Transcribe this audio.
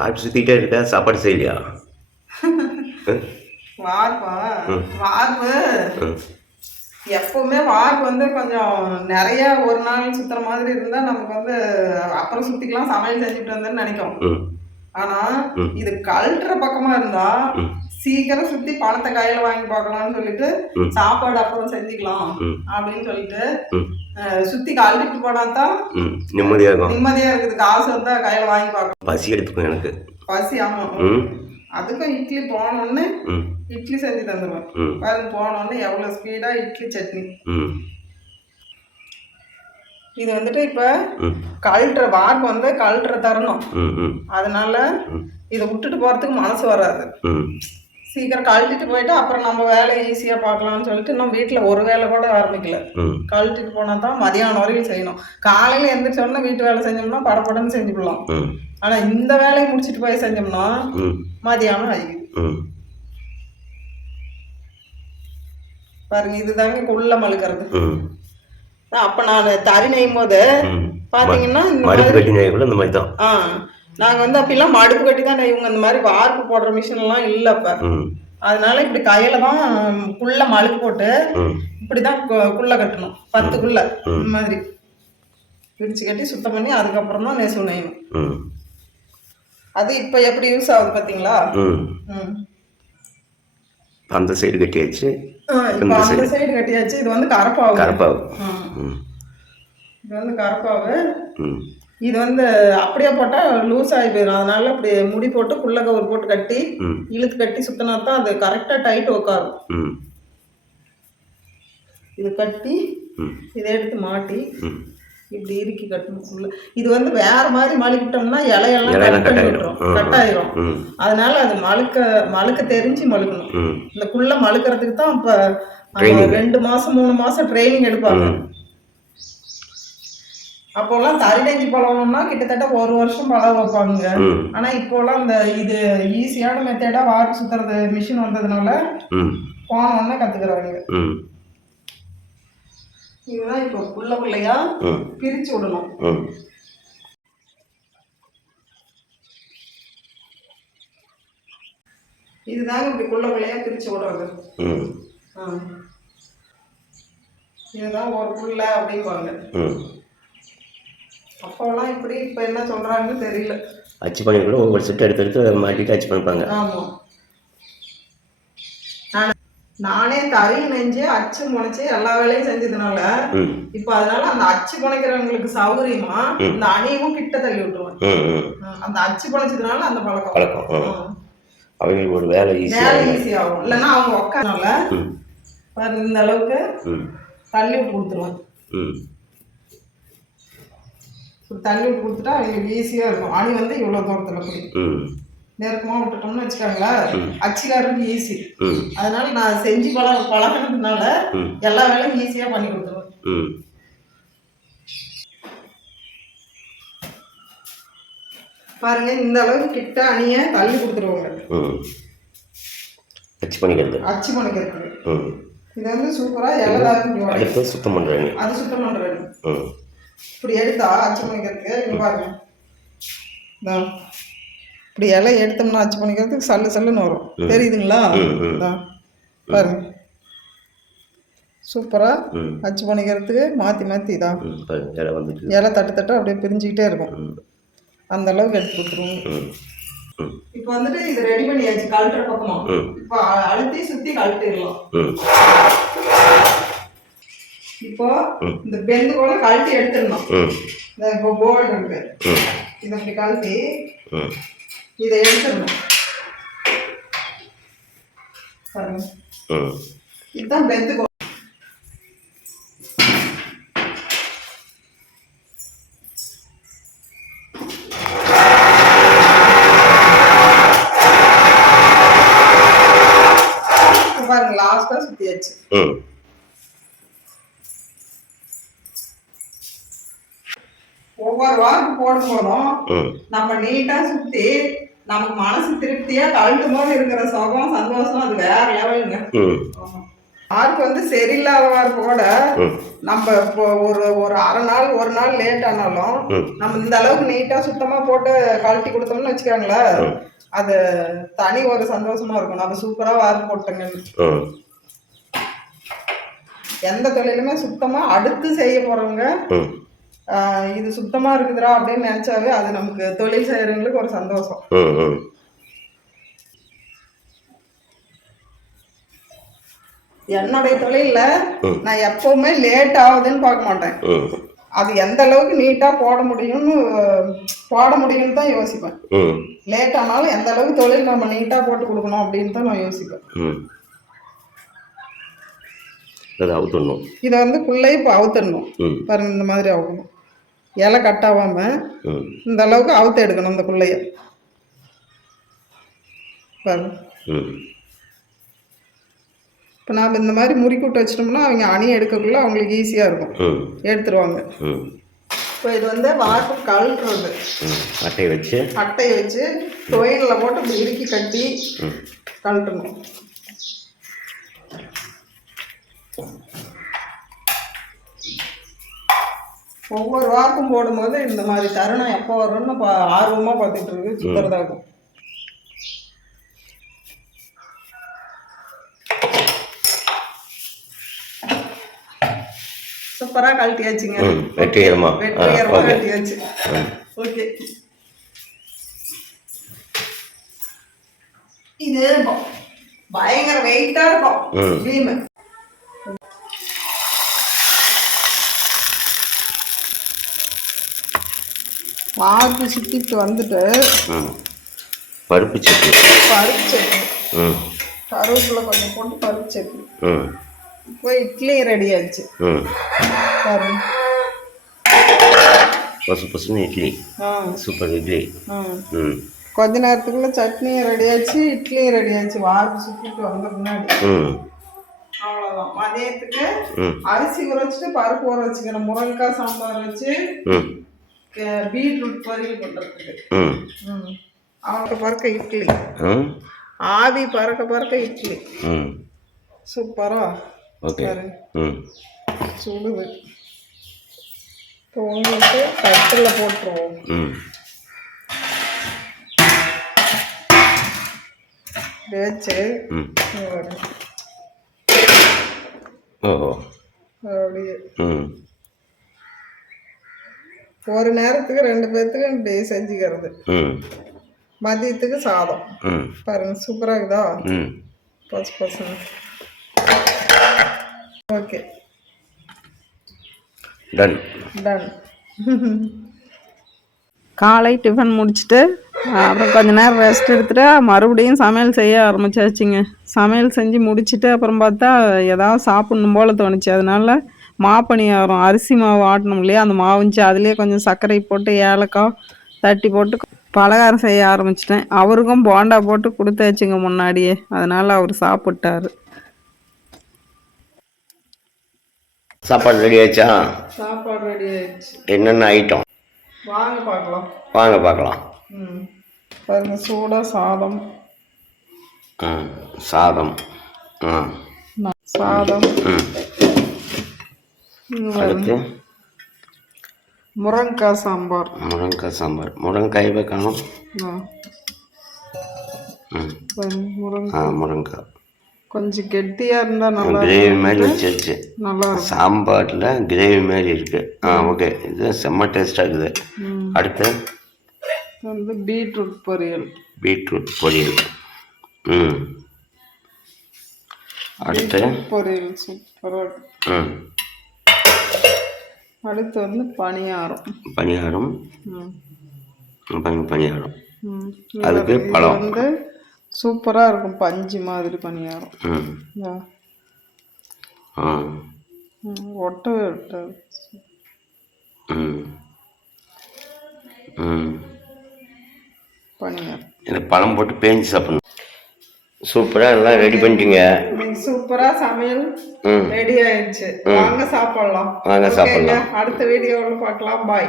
வார்ப்பு சுற்றிக்கிட்டே இருக்கா, சாப்பாடு செய்யலையா? வார்ப்பா வார்ப்பு எப்பவுமே வார்ப்பு வந்து கொஞ்சம் நிறைய ஒரு நாள் சுத்துற மாதிரி இருந்தா நமக்கு வந்து அப்புறம் சுத்திக்கலாம் சமையல் செஞ்சுட்டு வந்தேன்னு நினைக்கும். ஆனா இது கழட்டுற பக்கமா இருந்தா சீக்கிரம் சுத்தி பணத்தை கையில வாங்கி பார்க்கலாம்னு சொல்லிட்டு சாப்பாடு அப்புறம் செஞ்சுக்கலாம் அப்படின்னு சொல்லிட்டு சுத்தி கழட்டிட்டு போனாதான் நிம்மதியா இருக்கும். நிம்மதியா இருக்குது. காசு வந்தா கையில வாங்கி பார்க்கலாம். பசி எடுத்துக்கும் எனக்கு. பசி ஆமா. அதுக்கும் இட்லி போனோடனே இட்லி செஞ்சு தந்துடுவேன். பாருங்க போனோடனே எவ்வளவு ஸ்பீடா இட்லி சட்னி. இது வந்துட்டு இப்ப கழட்டுற வார்ப்பு வந்து கழட்டுற தரணும். அதனால இதை விட்டுட்டு போறதுக்கு மனசு வராது. சீக்கிரம் கழட்டிட்டு போயிட்டு அப்புறம் நம்ம வேலை ஈஸியா பார்க்கலாம்னு சொல்லிட்டு இன்னும் வீட்டுல ஒரு வேலை கூட ஆரம்பிக்கல. கழட்டிட்டு போனா தான் மதியானம் வரைக்கும் செய்யணும். காலையில எந்திரிச்சோன்னா வீட்டு வேலை செஞ்சோம்னா படப்படன்னு செஞ்சுக்கலாம். ஆனா இந்த வேலையை முடிச்சுட்டு போய் செஞ்சோம்னா மதியானம் ஆகிடுது. பாருங்க இதுதாங்க குள்ள மழுக்கிறது. அப்ப நான் தறி நெய்யும் போது பாத்தீங்கன்னா இந்த மாதிரி தான் நாங்க வந்து அப்பெல்லாம் மடுப்பு கட்டி தான் நெய்வோங்க. இந்த மாதிரி வார்ப்பு போடுற மிஷின் எல்லாம் இல்ல அப்ப. அதனால இப்படி கையில தான் குள்ள மழுக்கு போட்டு இப்படிதான் குள்ள கட்டணும். 10 குள்ள இந்த மாதிரி பிரிச்சு கட்டி சுத்தம் பண்ணி அதுக்கப்புறம் தான் நெசவு நெய்யணும். அது இப்ப எப்படி யூஸ் ஆகுது பாத்தீங்களா? அந்த சைடு கட்டியாச்சு. அந்த சைடு கட்டியாச்சு. இது வந்து கரப்பாவு. இது வந்து கரப்பாவு. இது வந்து அப்படியே போட்டா லூஸ் ஆகி போயிடும். அதனால அப்படி முடி போட்டு குள்ள கவர் போட்டு கட்டி இழுத்து கட்டி சுத்தினா தான் அது கரெக்டா டைட் உட்காரும். இது கட்டி இதை எடுத்து மாட்டி இப்படி இறுக்கி கட்டணும். இது வந்து வேற மாதிரி மழுக்கிட்டோம்னா இலையெல்லாம் கட்டாயிரும். அதனால அது மழுக்க தெரிஞ்சு மழுக்கணும். இந்த குள்ள மழுக்கிறதுக்கு தான் இப்ப 2 மாசம் 3 மாசம் ட்ரைனிங் எடுப்பாங்க. அப்போல்லாம் தறி நெஞ்சு பழகணும்னா கிட்டத்தட்ட 1 வருஷம் பழக வைப்பாங்க. ஆனா இப்போலாம் இந்த இது ஈஸியான மெத்தடா வார்ப்பு சுத்துறது மிஷின் வந்ததுனால போனோடனே கத்துக்கிறாங்க. இதுதான் இப்போ புள்ளையா பிரிச்சு விடணும். இதுதாங்க இப்படி புள்ளையா பிரிச்சு விடுறது. இதுதான் ஒரு புள்ள அப்படிம்பாங்க. அப்போலாம் இப்படி இப்ப என்ன சொல்றாங்கன்னு தெரியல. அச்சு பண்ணி கூட ஒவ்வொரு செட் எடுத்து மாட்டிட்டு அச்சு பண்ணிப்பாங்க. ஆமா நானே தறி நெஞ்சு அச்சு முனைச்சு எல்லா வேலையும் செஞ்சதுனால இப்ப அதனால அந்த அச்சு புனைக்கிறவங்களுக்கு சௌகரியமா இந்த அணியும் கிட்ட தள்ளி விட்டுருவேன். அந்த அச்சு புனைச்சதுனால அந்த பழக்கம் அவங்களுக்கு ஒரு வேலை ஈஸி ஆகும். இல்லைன்னா அவங்க உட்காரனால இந்த அளவுக்கு தள்ளி விட்டு கொடுத்துருவேன். தள்ளி விட்டு கொடுத்துட்டா அவங்களுக்கு ஈஸியா இருக்கும். அணி வந்து இவ்வளவு தூரத்துல போய் நெருக்கமா விட்டுட்டோம்னு வச்சுக்காங்களேன் அச்சுக்காரருக்கு ஈஸி. அதனால நான் செஞ்சு பழகினதுனால எல்லா வேலையும் ஈஸியா பண்ணி கொடுத்துருவேன். பாருங்க இந்த அளவுக்கு கிட்ட அணிய தள்ளி கொடுத்துருவாங்க அச்சு பண்ணிக்கிறது. இது வந்து சூப்பரா இலதாக்கு அடுத்து சுத்தம் பண்றாங்க. அது சுத்தம் பண்றாங்க. இப்படி எடுத்தா அச்சு பண்ணிக்கிறதுக்கு இங்க பாருங்க. இப்படி இலை எடுத்தோம்னா அச்சு பண்ணிக்கிறதுக்கு சல்லுன்னு வரும். தெரியுதுங்களா? பாருங்க சூப்பரா அச்சு பண்ணிக்கிறதுக்கு மாத்தி தான் இலை தட்டு அப்படியே பிரிஞ்சுக்கிட்டே இருக்கும். அந்த அளவுக்கு எடுத்து கொடுத்துருவோம். இப்போ வந்துட்டு இது ரெடி பண்ணியாச்சு கழட்டுற பக்கமா. இப்போ அழுத்தி சுத்தி கழட்டிடலாம். இப்போ இந்த பெந்து கூட கழட்டி எடுத்துடணும். இப்போ போல்டு இருக்கு, இதை அப்படி கழட்டி இதை எடுத்துடணும். பாருங்க இதுதான் பெந்து. பாருங்க லாஸ்டா சுத்தியாச்சு. ஒவ்வொரு வாரம் போடும் போதும் நம்ம நீட்டா சுத்தி நமக்கு மனசு திருப்தியா கழட்டும் போது இருக்கிற சுகம் சந்தோஷம் அது வேற லெவலுங்க. வார்ப்பு வந்து சரியில்லாத வார்ப்பு கூட நம்ம இப்போ ஒரு அரை நாள் ஒரு நாள் லேட் ஆனாலும் நம்ம இந்த அளவுக்கு நீட்டா சுத்தமா போட்டு கழட்டி கொடுத்தோம்னு வச்சுக்காங்களேன், அது தனி ஒரு சந்தோஷமா இருக்கும். நம்ம சூப்பரா வார்ப்பு போட்டோங்க. எந்த தொழிலுமே சுத்தமா அடுத்து செய்ய போறவங்க இது சுத்தமா இருக்குதுடா அப்படின்னு நினைச்சாவே அது நமக்கு தொழில் செய்யறவங்களுக்கு ஒரு சந்தோஷம். என்னுடைய தொழில நான் எப்பவுமே லேட் ஆகுதுன்னு பார்க்க மாட்டேன். அது எந்த அளவுக்கு நீட்டா போட முடியும்னு தான் யோசிப்பேன். லேட் ஆனாலும் எந்த அளவுக்கு தொழில் நம்ம நீட்டா போட்டு கொடுக்கணும் அப்படின்னு தான் நான் யோசிப்பேன். இதை வந்து குள்ளையை இப்போ அவுத்தரணும் பாருங்க, இந்த மாதிரி ஆகணும். இலை கட்டாவாம இந்த அளவுக்கு அவுத்து எடுக்கணும் இந்த குள்ளைய பாருங்க. இப்போ நாம் இந்த மாதிரி முறிக்கூட்டு வச்சிட்டோம்னா அவங்க அணி எடுக்கக்குள்ள அவங்களுக்கு ஈஸியாக இருக்கும், எடுத்துருவாங்க. இப்போ இது வந்து வார்ப்பு கழட்டுறது, அட்டையை வச்சு தொழிலில் போட்டு இப்படி இறுக்கி கட்டி கழட்டணும். ஒவ்வொரு வார்ப்பும் போடும்போது இந்த மாதிரி தருணம் எப்போ வரும்னு ஆர்வமாக பார்த்துட்டு இருக்கு, சுத்தறதாகும். சூப்பரா கழட்டியாச்சுங்க, வெற்றிகரமா கழட்டியாச்சு. ஓகே, இது பயங்கர வெயிட்டா இருக்கும் பீம். வார்ப்பு சுத்திட்டு வந்துட்டு பருப்பு சட்னி கருவேப்பிலை கொஞ்சம் போட்டு பருப்பு சட்னி. இப்போ இட்லி ரெடி ஆச்சு பாருங்க. பசுன்னு இட்லி, சூப்பர் இட்லி. கொஞ்ச நேரத்துக்குள்ள சட்னியும் ரெடி ஆச்சு, இட்லியும் ரெடி ஆச்சு. வார்ப்பு சுத்திட்டு வந்த முன்னாடி அவ்வளோதான். மதியத்துக்கு அரிசி ஊற வச்சுட்டு பருப்பு ஊற வச்சுக்கணும். முருங்கைக்காய் சாம்பார் வச்சு பீட்ரூட் பொரியல் பண்றதுக்கு. அவங்க பறக்க இட்லி, ஆவி பறக்க இட்லி சூப்பரா சுடுது. இப்போ உங்களுக்கு தட்டில் போட்டுருவோம். வச்சு அப்படியே ஒரு நேரத்துக்கு 2 பேர்த்துக்கு இப்படி செஞ்சுக்கிறது. மதியத்துக்கு சாதம் பாருங்க, சூப்பரா இருக்குதா? பசங்க ஓகே, டன். காலை டிஃபன் முடிச்சுட்டு அப்புறம் கொஞ்ச நேரம் ரெஸ்ட் எடுத்துட்டு மறுபடியும் சமையல் செய்ய ஆரம்பிச்சாச்சுங்க. சமையல் செஞ்சு முடிச்சுட்டு அப்புறம் பார்த்தா ஏதாவது சாப்பிடணும் போல தோணுச்சு. அதனால மாப்பணியாரம் அரிசி மாவு ஆட்டணும் இல்லையா, அந்த மாவுச்சு அதுலேயே கொஞ்சம் சர்க்கரை போட்டு ஏலக்காய் தட்டி போட்டு பலகாரம் செய்ய ஆரம்பிச்சிட்டேன். அவருக்கும் போண்டா போட்டு கொடுத்தாச்சுங்க முன்னாடியே, அதனால அவர் சாப்பிட்டாரு. சாப்பாடு ரெடி ஆயிடுச்சா? சாப்பாடு ரெடி ஆயிடுச்சு. என்னென்ன ஐட்டம் வாங்க பார்க்கலாம். பாருங்க, சூடாக சாதம் அடுத்து முருங்கைக்காய் சாம்பார். முருங்கைக்காய் வைக்கணும். முருங்கைக்காய் கொஞ்சம் கெட்டியா இருந்தா நல்லா, கிரேவி மாதிரி வச்சிருச்சு. நல்லா சாம்பார்ல கிரேவி மாதிரி இருக்கு. ஓகே, இது செம்ம டேஸ்டா இருக்குது. அடுத்து வந்து பீட்ரூட் பொரியல். அடுத்து பொரியல் சூப்பரா இருக்கு. அடுத்து வந்து பணியாரம். அதுக்கு பழம் வந்து சூப்பரா இருக்கும், பஞ்சு மாதிரி பணியாரம். ஒட்டவே ஒட்டாது. பணியாரம் இந்த பழம் போட்டு பேஞ்சு சாப்பிடணும். சூப்பரா எல்லாம் ரெடி பண்ணிட்டீங்க. சூப்பரா சமையல் ரெடி ஆயிடுச்சு. வாங்க சாப்பிடலாம். அடுத்த வீடியோவில் பார்க்கலாம். பாய்.